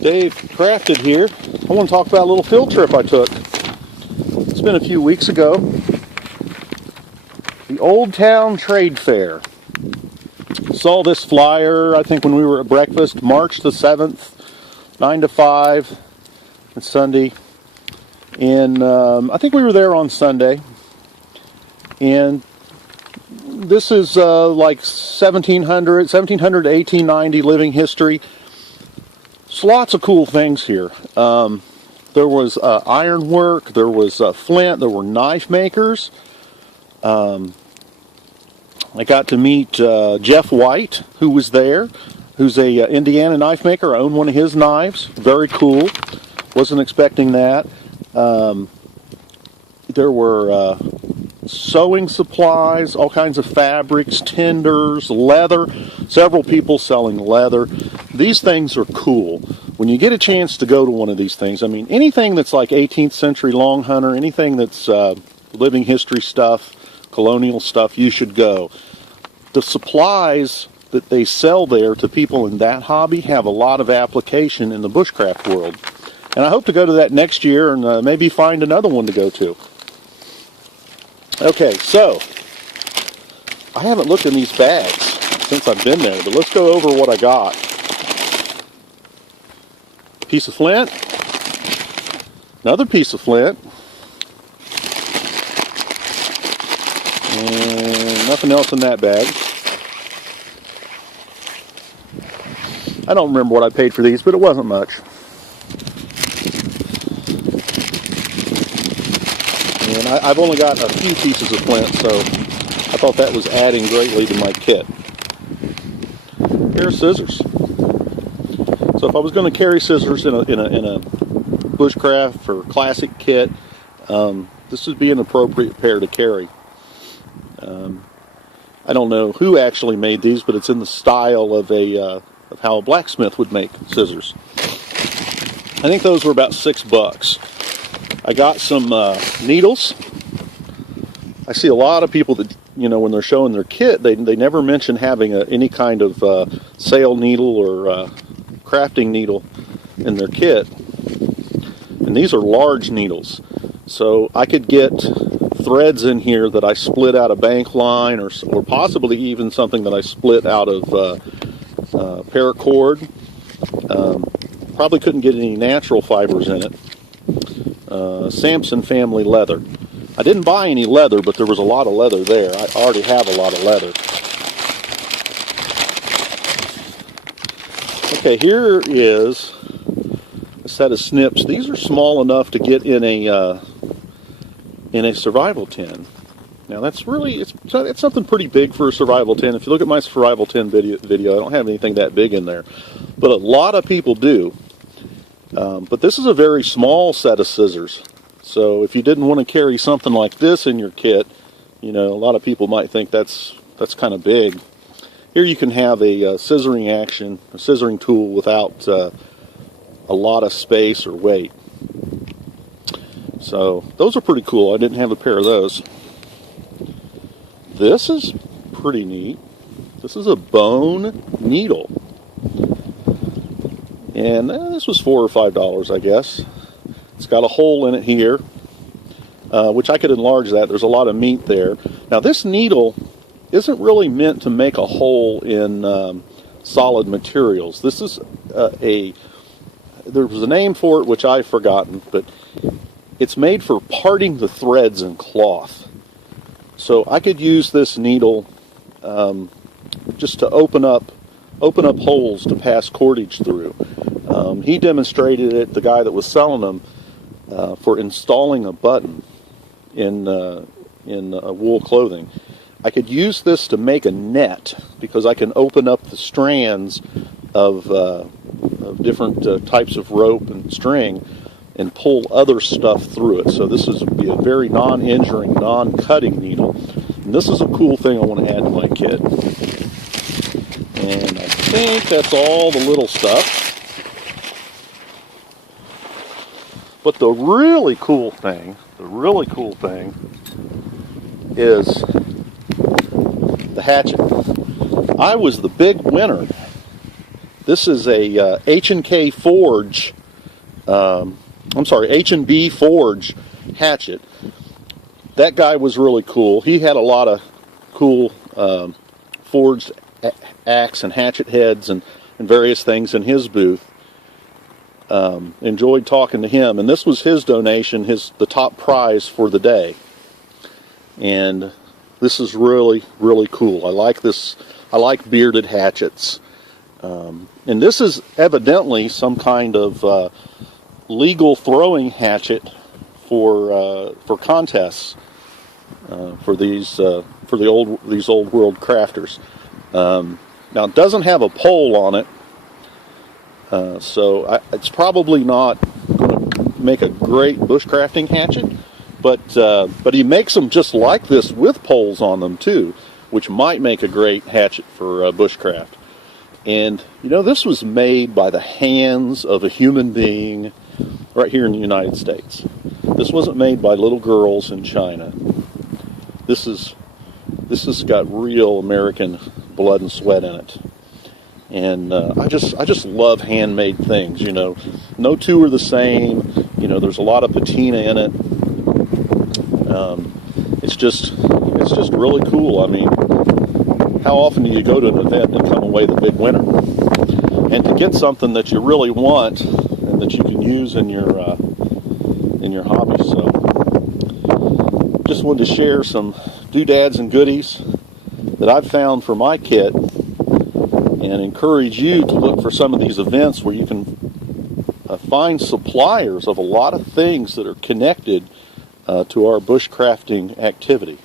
Dave Crafted here. I want to talk about a little field trip I took. It's been a few weeks ago. The Old Town Trade Fair. Saw this flyer, I think when we were at breakfast, March the 7th, 9 to 5, and Sunday. And I think we were there on Sunday. And this is like 1700 to 1890 living history. There's lots of cool things here. There was ironwork, there was flint, there were knife makers. I got to meet Jeff White, who was there, who's a Indiana knife maker. I own one of his knives. Very cool. Wasn't expecting that. There were sewing supplies, all kinds of fabrics, tenders, leather. Several people selling leather. These things are cool. When you get a chance to go to one of these things, I mean, anything that's like 18th century long hunter, anything that's living history stuff, colonial stuff, you should go. The supplies that they sell there to people in that hobby have a lot of application in the bushcraft world. And I hope to go to that next year and maybe find another one to go to. Okay, so I haven't looked in these bags since I've been there, but let's go over what I got. Piece of flint, another piece of flint, and nothing else in that bag. I don't remember what I paid for these, but it wasn't much. And I've only got a few pieces of flint, so I thought that was adding greatly to my kit. Here are scissors. So if I was going to carry scissors in a bushcraft or classic kit, this would be an appropriate pair to carry. I don't know who actually made these, but it's in the style of how a blacksmith would make scissors. I think those were about $6. I got some needles. I see a lot of people that, when they're showing their kit, they never mention having any kind of sail needle or crafting needle in their kit. And these are large needles. So I could get threads in here that I split out of bank line or possibly even something that I split out of paracord. Probably couldn't get any natural fibers in it. Sampson family leather. I didn't buy any leather, but there was a lot of leather there. I already have a lot of leather. Okay, here is a set of snips. These are small enough to get in a survival tin. Now that's really, it's something pretty big for a survival tin. If you look at my survival tin video, I don't have anything that big in there. But a lot of people do. But this is a very small set of scissors. So if you didn't want to carry something like this in your kit, a lot of people might think that's kind of big. Here you can have a scissoring tool without a lot of space or weight. So those are pretty cool. I didn't have a pair of those. This is pretty neat. This is a bone needle. And this was $4 or $5, I guess. It's got a hole in it here, which I could enlarge that. There's a lot of meat there. Now this needle isn't really meant to make a hole in solid materials. This is there was a name for it which I've forgotten, but it's made for parting the threads in cloth. So I could use this needle just to open up holes to pass cordage through. He demonstrated it, the guy that was selling them, for installing a button in wool clothing. I could use this to make a net because I can open up the strands of different types of rope and string and pull other stuff through it. So this would be a very non-injuring, non-cutting needle. And this is a cool thing I want to add to my kit. And I think that's all the little stuff. But the really cool thing is the hatchet. I was the big winner This is a H&K Forge, H&B Forge hatchet. That guy was really cool. He had a lot of cool forged axe and hatchet heads and various things in his booth. Enjoyed talking to him, and this was his donation, the top prize for the day. And this is really, really cool. I like this. I like bearded hatchets. And this is evidently some kind of legal throwing hatchet for contests for these old world crafters. Now it doesn't have a pole on it, so it's probably not going to make a great bushcrafting hatchet. But he makes them just like this with poles on them too, which might make a great hatchet for bushcraft. And this was made by the hands of a human being right here in the United States. This wasn't made by little girls in China. This has got real American blood and sweat in it. And I just love handmade things. No two are the same. There's a lot of patina in it. It's just really cool. I mean, how often do you go to an event and come away the big winner? And to get something that you really want and that you can use in your hobby. So, just wanted to share some doodads and goodies that I've found for my kit, and encourage you to look for some of these events where you can find suppliers of a lot of things that are connected to our bushcrafting activity.